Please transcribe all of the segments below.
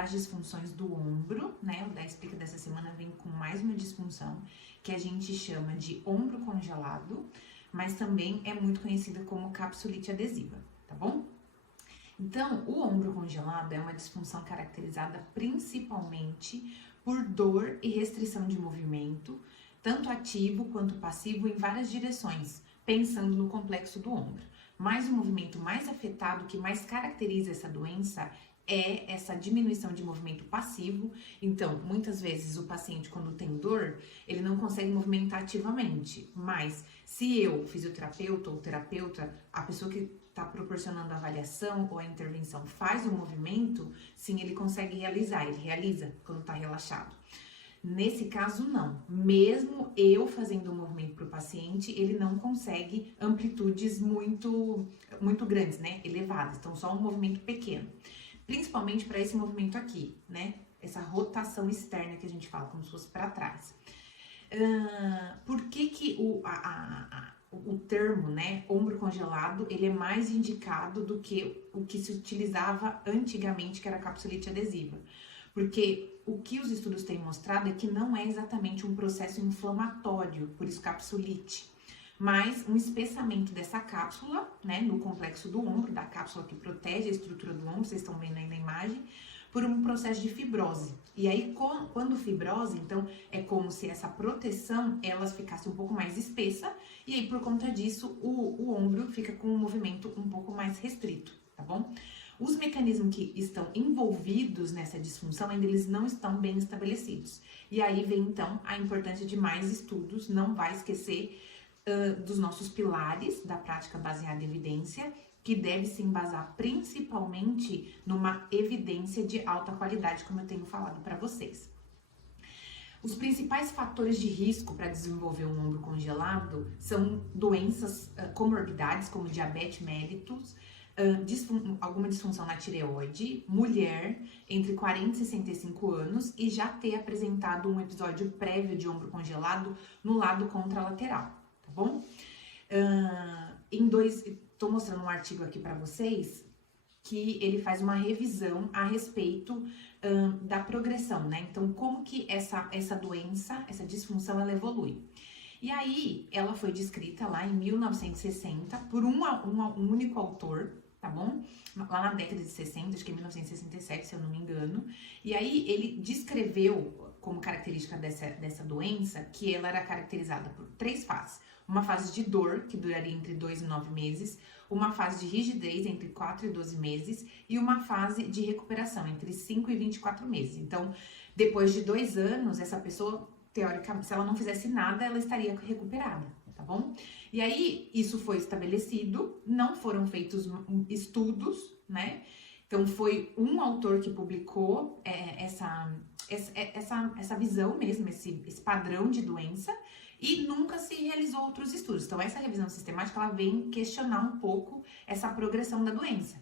para as disfunções do ombro, né? O 10 Explica dessa semana vem com mais uma disfunção que a gente chama de ombro congelado, mas também é muito conhecida como capsulite adesiva, tá bom? Então, o ombro congelado é uma disfunção caracterizada principalmente por dor e restrição de movimento, tanto ativo quanto passivo em várias direções, pensando no complexo do ombro. Mas o movimento mais afetado, que mais caracteriza essa doença, é essa diminuição de movimento passivo. Então, muitas vezes o paciente, quando tem dor, ele não consegue movimentar ativamente. Mas se eu, fisioterapeuta ou terapeuta, a pessoa que está proporcionando a avaliação ou a intervenção faz o movimento, sim, ele consegue realizar, ele realiza quando está relaxado. Nesse caso, não. Mesmo eu fazendo o movimento para o paciente, ele não consegue amplitudes muito grandes, né? Elevadas. Então, só um movimento pequeno. Principalmente para esse movimento aqui, né? Essa rotação externa que a gente fala, como se fosse para trás. Por que o termo, né, ombro congelado, ele é mais indicado do que o que se utilizava antigamente, que era a capsulite adesiva? Porque o que os estudos têm mostrado é que não é exatamente um processo inflamatório, por isso capsulite, mas um espessamento dessa cápsula, né, no complexo do ombro, da cápsula que protege a estrutura do ombro, vocês estão vendo aí na imagem, por um processo de fibrose. E aí, quando fibrose, então, é como se essa proteção, ela ficasse um pouco mais espessa, e aí, por conta disso, o ombro fica com um movimento um pouco mais restrito, tá bom? Os mecanismos que estão envolvidos nessa disfunção, ainda eles não estão bem estabelecidos. E aí vem, então, a importância de mais estudos, não vai esquecer dos nossos pilares da prática baseada em evidência, que deve se embasar principalmente numa evidência de alta qualidade, como eu tenho falado para vocês. Os principais fatores de risco para desenvolver um ombro congelado são doenças, comorbidades, como diabetes mellitus, alguma disfunção na tireoide, mulher entre 40 e 65 anos e já ter apresentado um episódio prévio de ombro congelado no lado contralateral, tá bom? Tô mostrando um artigo aqui para vocês que ele faz uma revisão a respeito da progressão, né? Então, como que essa doença, essa disfunção, ela evolui. E aí, ela foi descrita lá em 1960 por um único autor, tá bom? Lá na década de 60, acho que é 1967, se eu não me engano. E aí, ele descreveu como característica dessa doença que ela era caracterizada por 3 fases. Uma fase de dor, que duraria entre 2 e 9 meses, uma fase de rigidez, entre 4 e 12 meses, e uma fase de recuperação, entre 5 e 24 meses. Então, depois de 2 anos, essa pessoa, teoricamente, se ela não fizesse nada, ela estaria recuperada, tá bom? E aí, isso foi estabelecido, não foram feitos estudos, né? Então, foi um autor que publicou essa visão mesmo, esse padrão de doença, e nunca se realizou outros estudos. Então, essa revisão sistemática, ela vem questionar um pouco essa progressão da doença.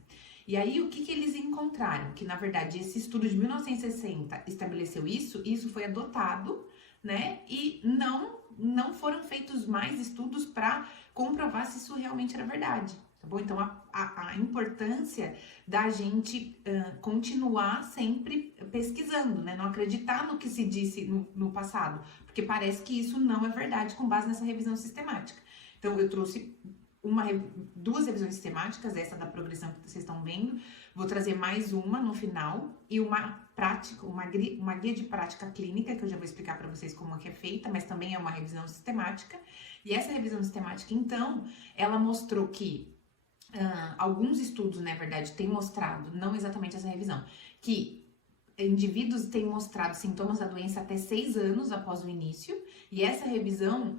E aí, o que eles encontraram? Que, na verdade, esse estudo de 1960 estabeleceu isso foi adotado, né? E não foram feitos mais estudos para comprovar se isso realmente era verdade, tá bom? Então, a importância da gente continuar sempre pesquisando, né? Não acreditar no que se disse no passado, porque parece que isso não é verdade com base nessa revisão sistemática. Então, eu trouxe 2 revisões sistemáticas, essa da progressão que vocês estão vendo, vou trazer mais uma no final, e uma guia de prática clínica, que eu já vou explicar para vocês como é que é feita, mas também é uma revisão sistemática. E essa revisão sistemática, então, ela mostrou que alguns estudos, na verdade, têm mostrado, não exatamente essa revisão, que indivíduos têm mostrado sintomas da doença até 6 anos após o início, e essa revisão,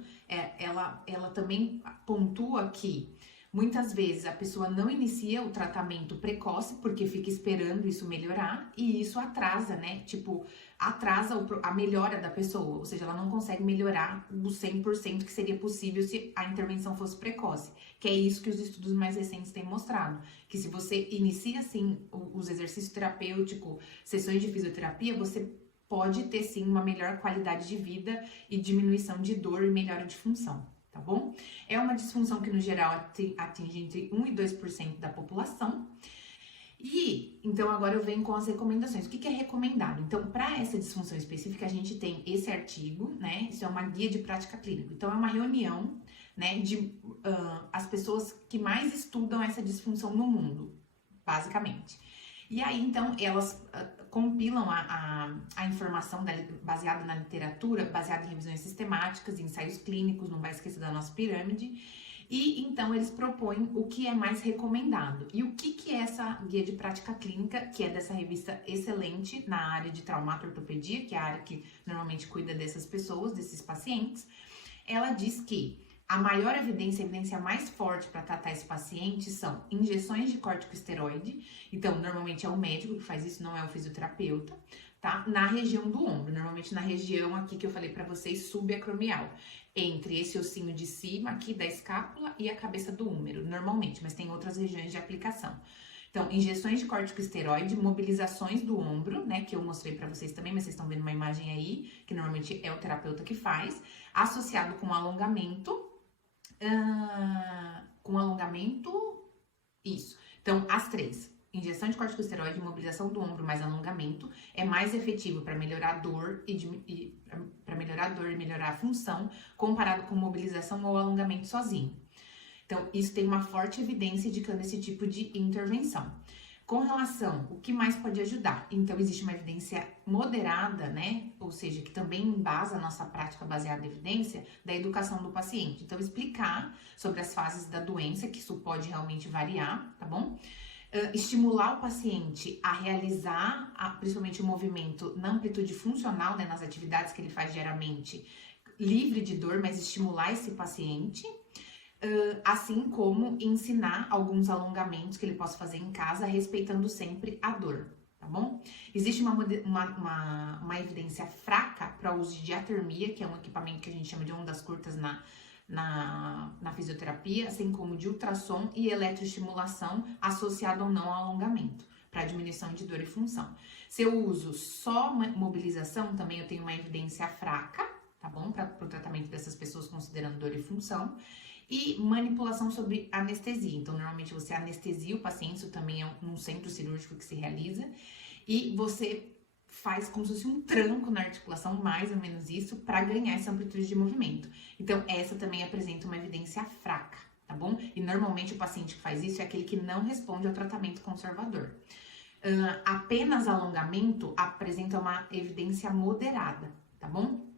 ela também pontua que muitas vezes a pessoa não inicia o tratamento precoce porque fica esperando isso melhorar, e isso atrasa, né? Tipo, atrasa a melhora da pessoa, ou seja, ela não consegue melhorar o 100% que seria possível se a intervenção fosse precoce, que é isso que os estudos mais recentes têm mostrado, que se você inicia, assim, os exercícios terapêuticos, sessões de fisioterapia, você pode ter, sim, uma melhor qualidade de vida e diminuição de dor e melhora de função, tá bom? É uma disfunção que, no geral, atinge entre 1 e 2% da população. E, então, agora eu venho com as recomendações. O que é recomendado? Então, para essa disfunção específica, a gente tem esse artigo, né? Isso é uma guia de prática clínica. Então, é uma reunião, né, de as pessoas que mais estudam essa disfunção no mundo, basicamente. E aí, então, elas compilam a informação baseada na literatura, baseada em revisões sistemáticas, ensaios clínicos, não vai esquecer da nossa pirâmide. E então eles propõem o que é mais recomendado. E o que é essa guia de prática clínica, que é dessa revista excelente na área de traumato-ortopedia, que é a área que normalmente cuida dessas pessoas, desses pacientes. Ela diz que a maior evidência, a evidência mais forte para tratar esse paciente são injeções de corticosteroide. Então, normalmente é o médico que faz isso, não é o fisioterapeuta, tá? Na região do ombro, normalmente na região aqui que eu falei para vocês, subacromial, entre esse ossinho de cima aqui da escápula e a cabeça do húmero, normalmente, mas tem outras regiões de aplicação. Então, injeções de corticosteroide, mobilizações do ombro, né, que eu mostrei para vocês também, mas vocês estão vendo uma imagem aí, que normalmente é o terapeuta que faz, associado com alongamento, isso. Então, as três. Injeção de corticosteroide, mobilização do ombro mais alongamento é mais efetivo para melhorar a dor e melhorar a função, comparado com mobilização ou alongamento sozinho. Então, isso tem uma forte evidência indicando esse tipo de intervenção. Com relação, o que mais pode ajudar? Então, existe uma evidência moderada, né? Ou seja, que também embasa a nossa prática baseada em evidência da educação do paciente. Então, explicar sobre as fases da doença, que isso pode realmente variar, tá bom? Estimular o paciente a realizar, principalmente o movimento na amplitude funcional, né, nas atividades que ele faz diariamente, livre de dor, mas estimular esse paciente, assim como ensinar alguns alongamentos que ele possa fazer em casa, respeitando sempre a dor, tá bom? Existe uma evidência fraca para o uso de diatermia, que é um equipamento que a gente chama de ondas curtas na fisioterapia, assim como de ultrassom e eletroestimulação associado ou não ao alongamento, para diminuição de dor e função. Se eu uso só mobilização, também eu tenho uma evidência fraca, tá bom? Para o tratamento dessas pessoas considerando dor e função. E manipulação sobre anestesia. Então, normalmente você anestesia o paciente, isso também é um centro cirúrgico que se realiza, e você faz como se fosse um tranco na articulação, mais ou menos isso, para ganhar essa amplitude de movimento. Então, essa também apresenta uma evidência fraca, tá bom? E normalmente o paciente que faz isso é aquele que não responde ao tratamento conservador. Apenas alongamento apresenta uma evidência moderada, tá bom?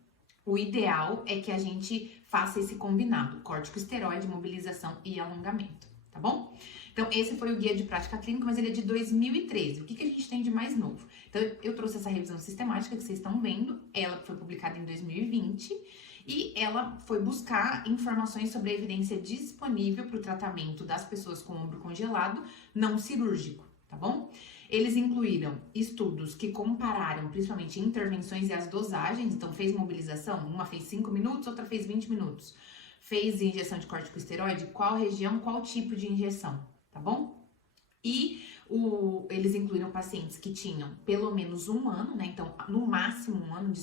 O ideal é que a gente faça esse combinado, corticosteroide, mobilização e alongamento, tá bom? Então, esse foi o guia de prática clínica, mas ele é de 2013. O que a gente tem de mais novo? Então, eu trouxe essa revisão sistemática que vocês estão vendo, ela foi publicada em 2020 e ela foi buscar informações sobre a evidência disponível para o tratamento das pessoas com ombro congelado não cirúrgico, tá bom? Eles incluíram estudos que compararam principalmente intervenções e as dosagens, então fez mobilização, uma fez 5 minutos, outra fez 20 minutos. Fez injeção de corticosteroide, qual região, qual tipo de injeção, tá bom? E eles incluíram pacientes que tinham pelo menos 1 ano, né? Então, no máximo 1 ano,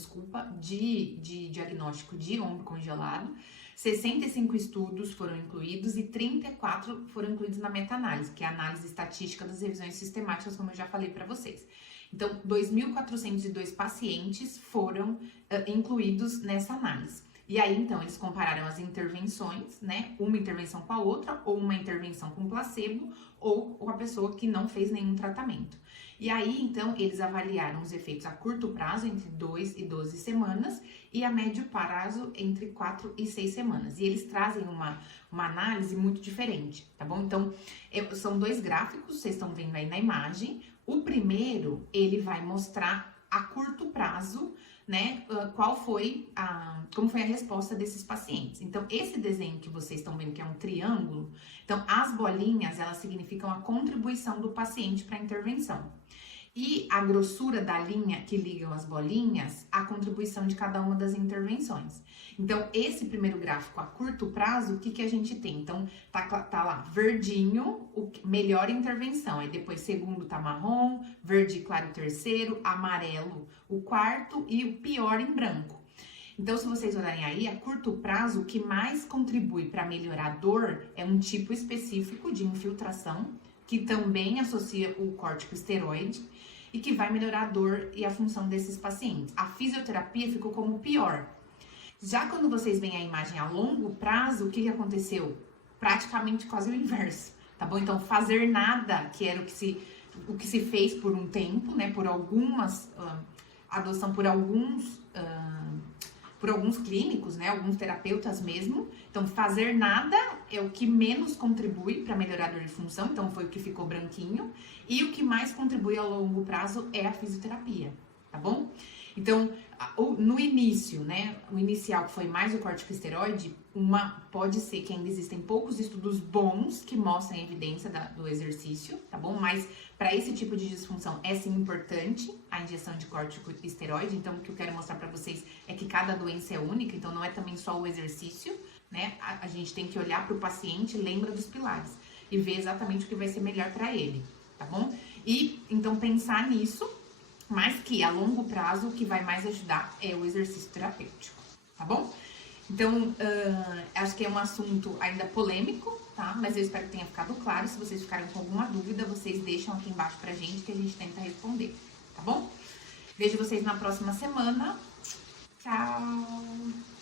de diagnóstico de ombro congelado. 65 estudos foram incluídos e 34 foram incluídos na meta-análise, que é a análise estatística das revisões sistemáticas, como eu já falei para vocês. Então, 2.402 pacientes foram incluídos nessa análise. E aí, então, eles compararam as intervenções, né? Uma intervenção com a outra, ou uma intervenção com placebo, ou com a pessoa que não fez nenhum tratamento. E aí, então, eles avaliaram os efeitos a curto prazo, entre 2 e 12 semanas, e a médio prazo, entre 4 e 6 semanas. E eles trazem uma análise muito diferente, tá bom? Então, são 2 gráficos, vocês estão vendo aí na imagem. O primeiro, ele vai mostrar a curto prazo, né, como foi a resposta desses pacientes. Então, esse desenho que vocês estão vendo, que é um triângulo, então, as bolinhas, elas significam a contribuição do paciente para a intervenção. E a grossura da linha que ligam as bolinhas, a contribuição de cada uma das intervenções. Então, esse primeiro gráfico a curto prazo, o que a gente tem? Então, tá lá, verdinho, melhor intervenção. Aí depois, segundo tá marrom, verde claro o terceiro, amarelo o quarto e o pior em branco. Então, se vocês olharem aí, a curto prazo, o que mais contribui para melhorar a dor é um tipo específico de infiltração, que também associa o corticosteroide e que vai melhorar a dor e a função desses pacientes. A fisioterapia ficou como pior. Já quando vocês veem a imagem a longo prazo, o que aconteceu? Praticamente quase o inverso, tá bom? Então, fazer nada, que era o que se fez por um tempo, né? Por algumas, adoção por alguns clínicos, né? Alguns terapeutas mesmo. Então, fazer nada é o que menos contribui para melhorar a dor de função. Então, foi o que ficou branquinho. E o que mais contribui a longo prazo é a fisioterapia, tá bom? Então, no início, né, o inicial que foi mais o corticosteroide, pode ser que ainda existem poucos estudos bons que mostrem a evidência do exercício, tá bom? Mas para esse tipo de disfunção é sim importante a injeção de corticosteroide. Então, o que eu quero mostrar para vocês é que cada doença é única, então não é também só o exercício, né? A gente tem que olhar para o paciente, lembra dos pilares e ver exatamente o que vai ser melhor para ele, tá bom? E então pensar nisso. Mas que a longo prazo o que vai mais ajudar é o exercício terapêutico, tá bom? Então, acho que é um assunto ainda polêmico, tá? Mas eu espero que tenha ficado claro. Se vocês ficarem com alguma dúvida, vocês deixam aqui embaixo pra gente que a gente tenta responder, tá bom? Vejo vocês na próxima semana. Tchau!